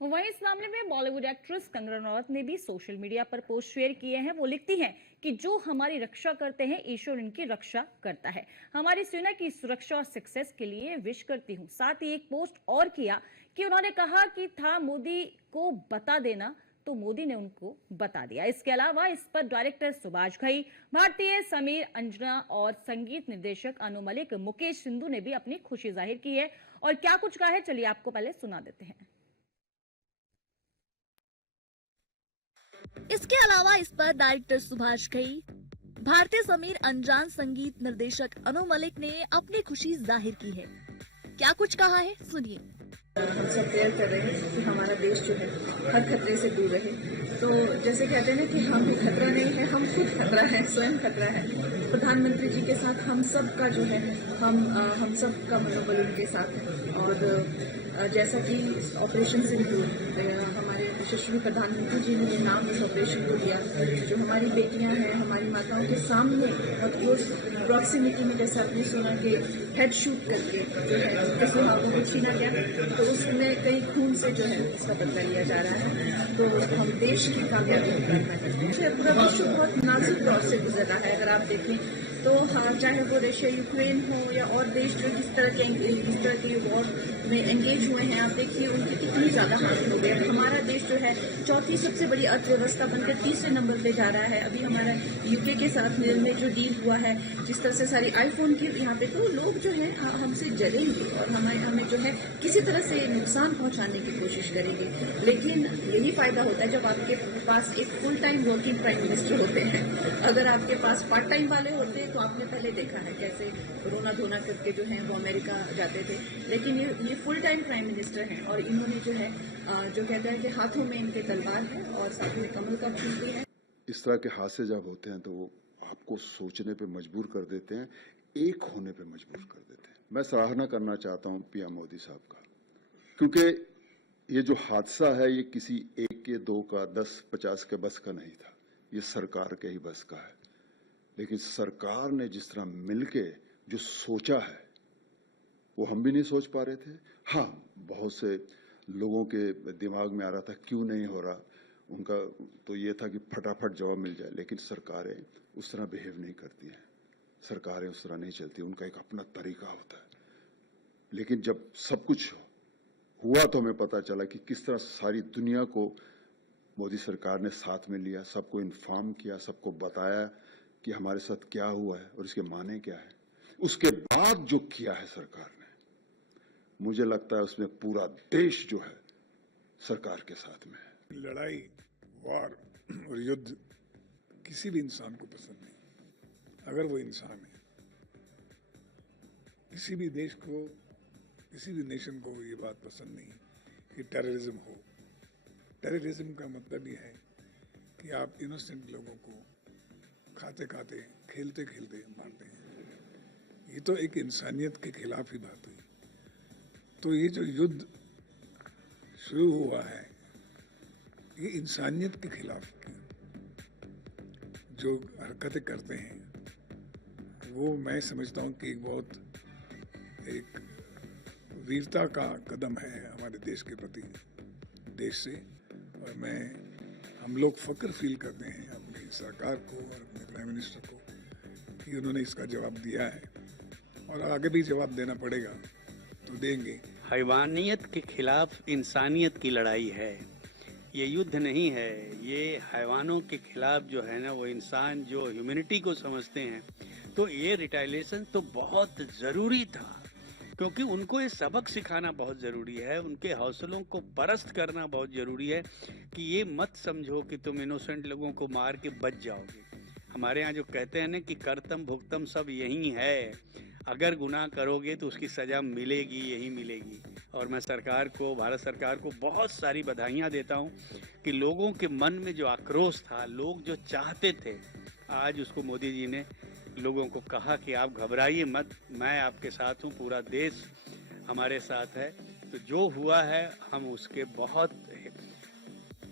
वहीं इस मामले में बॉलीवुड एक्ट्रेस कंगना रनौत ने भी सोशल मीडिया पर पोस्ट शेयर किए हैं। वो लिखती हैं कि जो हमारी रक्षा करते हैं ईश्वर उनकी रक्षा करता है। हमारी सेना की सुरक्षा और सक्सेस के लिए विश करती हूँ। साथ ही एक पोस्ट और किया कि उन्होंने कहा कि था मोदी को बता देना, तो मोदी ने उनको बता दिया। इसके अलावा इस पर डायरेक्टर सुभाष घई, भारतीय समीर अंजना और संगीत निर्देशक अनु मलिक, मुकेश सिंधु ने भी अपनी खुशी जाहिर की है। और क्या कुछ कहा है, चलिए आपको पहले सुना देते हैं। इसके अलावा इस पर डायरेक्टर सुभाष घई, भारतीय समीर अंजान, संगीत निर्देशक अनु मलिक ने अपनी खुशी जाहिर की है। क्या कुछ कहा है, सुनिए। हम सब प्रेयर कर रहे हैं कि हमारा देश जो है हर खतरे से दूर रहे। तो जैसे कहते हैं ना कि हम भी खतरा नहीं है, हम खुद खतरा है, स्वयं खतरा है। प्रधानमंत्री जी के साथ हम सब का जो है हम सब का मनोबल उनके साथ है। और जैसा कि ऑपरेशन सिंदूर हमारे यशस्वी प्रधानमंत्री जी ने जो नाम इस ऑपरेशन को दिया, जो हमारी बेटियां हैं, हमारी माताओं के सामने और क्लोज प्रॉक्सिमिटी में जैसे आपने सुना कि हेड शूट करके जो है उनके सुहागों को छीना गया, तो उसमें कई खून से जो है इसका बदला लिया जा रहा है। तो हम देश की कामयाबी की कामना करते हैं। पूरा विश्व बहुत नाजुक दौर से गुजर रहा है। अगर आप देखें तो हाँ, चाहे वो रशिया यूक्रेन हो या और देश जो इस तरह के वॉर में एंगेज हुए हैं, आप देखिए उनकी कितनी ज्यादा हानि हो गई है। हमारा देश जो है चौथी सबसे बड़ी अर्थव्यवस्था बनकर तीसरे नंबर पे जा रहा है। अभी हमारा यूके के साथ में जो डील हुआ है, जिस तरह से सारी आईफोन की यहाँ पे, तो लोग जो है हमसे जलेंगे और हमें जो है किसी तरह से नुकसान पहुंचाने की कोशिश करेंगे। लेकिन यही फायदा होता है जब आपके पास एक full time working prime minister होते हैं। अगर आपके पास पार्ट टाइम वाले होते तो आपने पहले देखा है कैसे रोना धोना करके जो है वो अमेरिका जाते थे। लेकिन ये फुल टाइम प्राइम मिनिस्टर हैं और इन्होंने जो है जो कहते हैं कि हाथों में इनके तलवार है और साथ में कमल का फूल भी है। इस तरह के हादसे जब होते हैं तो वो आपको सोचने पे मजबूर कर देते हैं, एक होने पे मजबूर कर देते हैं। मैं सराहना करना चाहता हूं पीएम मोदी साहब का, क्योंकि ये जो हादसा है ये किसी एक के, दो का, 10-50 के बस का नहीं था, ये सरकार के ही बस का है। लेकिन सरकार ने जिस तरह मिलके जो सोचा है वो हम भी नहीं सोच पा रहे थे। हाँ, बहुत से लोगों के दिमाग में आ रहा था क्यों नहीं हो रहा, उनका तो ये था कि फटाफट जवाब मिल जाए। लेकिन सरकारें उस तरह बिहेव नहीं करती हैं, सरकारें उस तरह नहीं चलती, उनका एक अपना तरीका होता है। लेकिन जब सब कुछ हुआ तो हमें पता चला कि किस तरह सारी दुनिया को मोदी सरकार ने साथ में लिया, सबको इन्फॉर्म किया, सबको बताया कि हमारे साथ क्या हुआ है और इसके माने क्या है। उसके बाद जो किया है सरकार ने, मुझे लगता है उसमें पूरा देश जो है सरकार के साथ में है। लड़ाई, वार और युद्ध किसी भी इंसान को पसंद नहीं। अगर वो इंसान है, किसी भी देश को, किसी भी नेशन को ये बात पसंद नहीं कि टेररिज्म हो। टेररिज्म का मतलब ये है कि आप इनोसेंट लोगों को खाते खाते, खेलते खेलते मारते हैं। ये तो एक इंसानियत के खिलाफ ही बात हुई। तो ये जो युद्ध शुरू हुआ है, ये इंसानियत के खिलाफ जो हरकतें करते हैं, वो मैं समझता हूँ कि एक वीरता का कदम है हमारे देश के प्रति, देश से। और हम लोग फख्र फील करते हैं अपनी सरकार को और अपने प्राइम मिनिस्टर को कि उन्होंने इसका जवाब दिया है और आगे भी जवाब देना पड़ेगा तो देंगे। हैवानियत के खिलाफ इंसानियत की लड़ाई है, ये युद्ध नहीं है। ये हैवानों के खिलाफ जो है ना, वो इंसान जो ह्यूमैनिटी को समझते हैं। तो ये रिटेलिएशन तो बहुत ज़रूरी था, क्योंकि उनको ये सबक सिखाना बहुत ज़रूरी है, उनके हौसलों को परस्त करना बहुत ज़रूरी है कि ये मत समझो कि तुम इनोसेंट लोगों को मार के बच जाओगे। हमारे यहाँ जो कहते हैं ना कि कर्तम भुगतम सब यही है, अगर गुनाह करोगे तो उसकी सज़ा मिलेगी, यही मिलेगी। और मैं सरकार को, भारत सरकार को बहुत सारी बधाइयाँ देता हूँ कि लोगों के मन में जो आक्रोश था, लोग जो चाहते थे, आज उसको मोदी जी ने लोगों को कहा कि आप घबराइए मत, मैं आपके साथ हूँ, पूरा देश हमारे साथ है। तो जो हुआ है हम उसके बहुत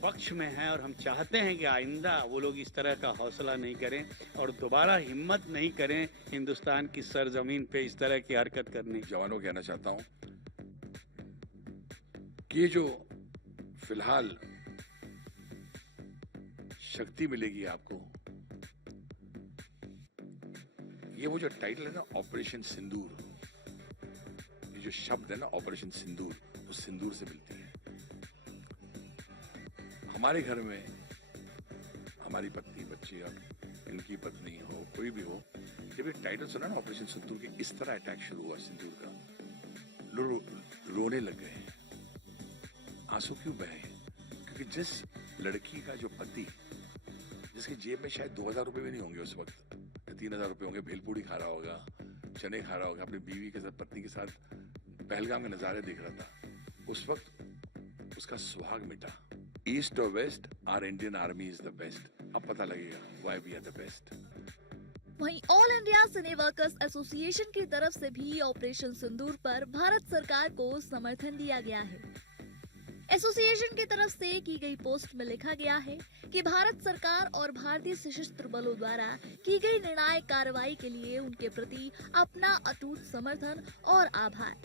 पक्ष में हैं और हम चाहते हैं कि आइंदा वो लोग इस तरह का हौसला नहीं करें और दोबारा हिम्मत नहीं करें हिंदुस्तान की सरजमीन पे इस तरह की हरकत करने। जवानों कहना चाहता हूँ कि ये जो फिलहाल शक्ति मिलेगी आपको। ये वो जो टाइटल है ना, ऑपरेशन सिंदूर, ये जो शब्द है ना ऑपरेशन सिंदूर, वो सिंदूर से मिलती है। हमारे घर में हमारी पत्नी, बच्चे, अब इनकी पत्नी हो, कोई भी हो, जब ये टाइटल सुना ना ऑपरेशन सिंदूर के, इस तरह अटैक शुरू हुआ सिंदूर का, रोने लग गए, आंसू क्यों बहे? क्योंकि जिस लड़की का जो पति, जिसकी जेब में शायद 2000 रुपए भी नहीं होंगे उस वक्त, 3000 रुपए होंगे, भेलपूरी खा रहा होगा, चने खा रहा होगा, अपनी बीवी के साथ, पत्नी के साथ पहलगाम के नजारे देख रहा था, उस वक्त उसका सुहाग मिटा। ईस्ट और west, our Indian Army is the best. अब पता लगेगा why we are the best. वहीं all India cine workers association की तरफ से भी ऑपरेशन सिंदूर पर भारत सरकार को समर्थन दिया गया है। एसोसिएशन की तरफ से की गई पोस्ट में लिखा गया है कि भारत सरकार और भारतीय सशस्त्र बलों द्वारा की गई निर्णायक कार्रवाई के लिए उनके प्रति अपना अटूट समर्थन और आभार।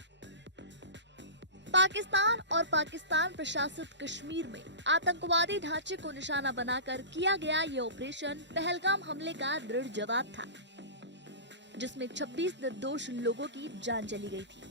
पाकिस्तान और पाकिस्तान प्रशासित कश्मीर में आतंकवादी ढांचे को निशाना बनाकर किया गया ये ऑपरेशन पहलगाम हमले का दृढ़ जवाब था, जिसमें 26 निर्दोष लोगों की जान चली गई थी।